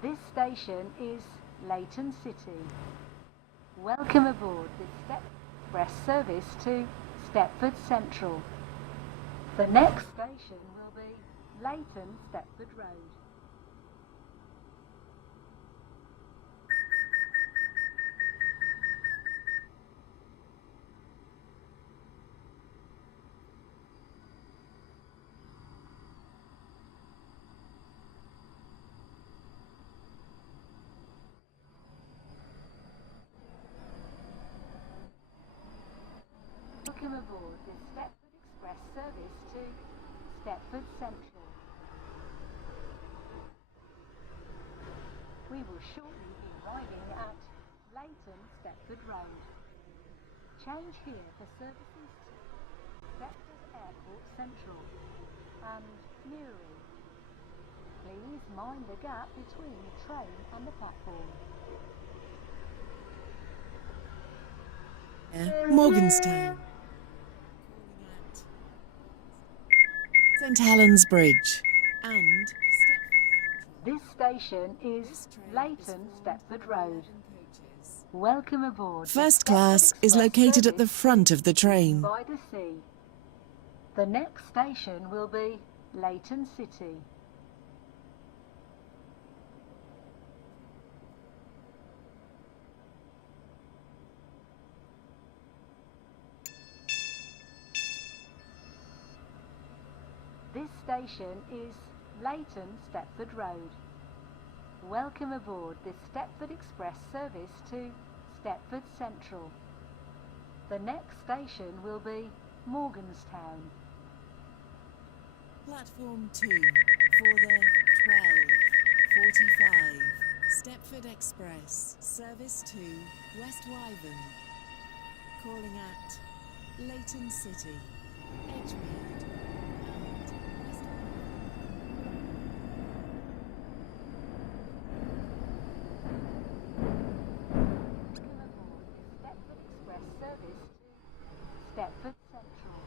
This station is Leighton City. Welcome aboard this express service to Stepford Central. The next station will be Leighton Stepford Road. Welcome aboard this Stepford Express service to Stepford Central. We will shortly be arriving at Leighton Stepford Road. Change here for services to Stepford Airport Central and Newry. Please mind the gap between the train and the platform. Morganstown. St Helens Bridge and This station is Leighton Stepford Road. Welcome aboard. First class is located at the front of the train. By the sea. The next station will be Leighton City. This station is Leighton Stepford Road. Welcome aboard this Stepford Express service to Stepford Central. The next station will be Morganstown. Platform 2 for the 12:45 Stepford Express service to West Wyvern. Calling at Leighton City, Edgemead. Stepford Central.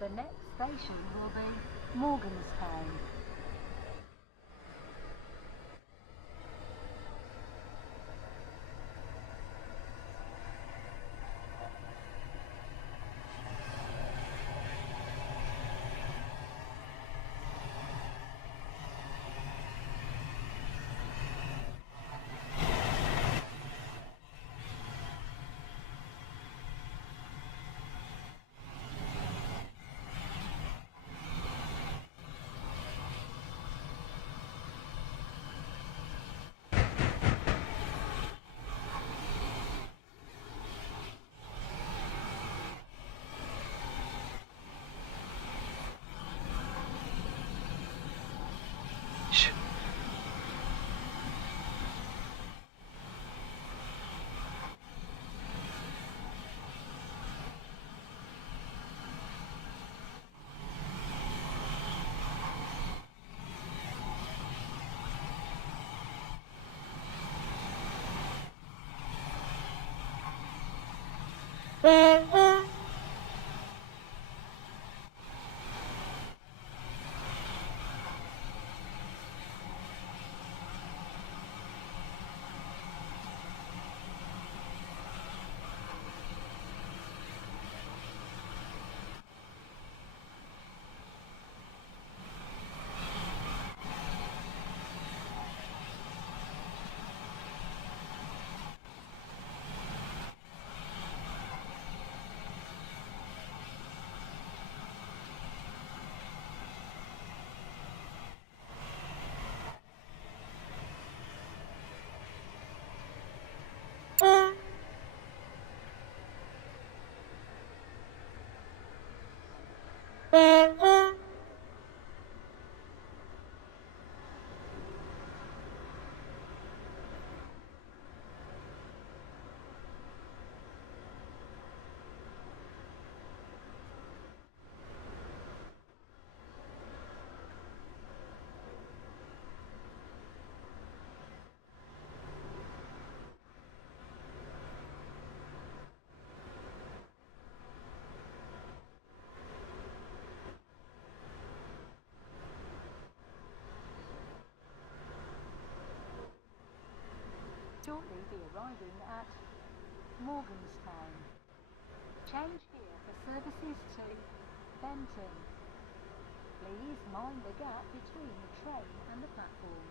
The next station will be Morganstown. shortly be arriving at Morganstown. Change here for services to Benton. Please mind the gap between the train and the platform.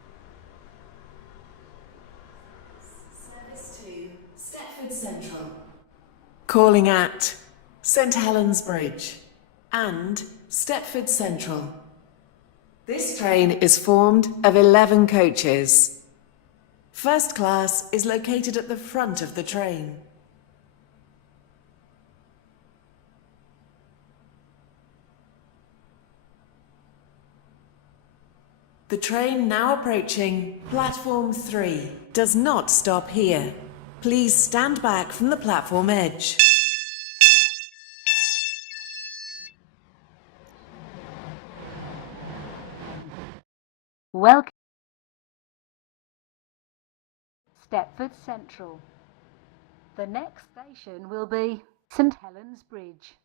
Service to Stepford Central. Calling at St Helens Bridge and Stepford Central. This train is formed of 11 coaches. First class is located at the front of the train. The train now approaching platform 3 does not stop here. Please stand back from the platform edge. Welcome Stepford Central. The next station will be St Helens Bridge.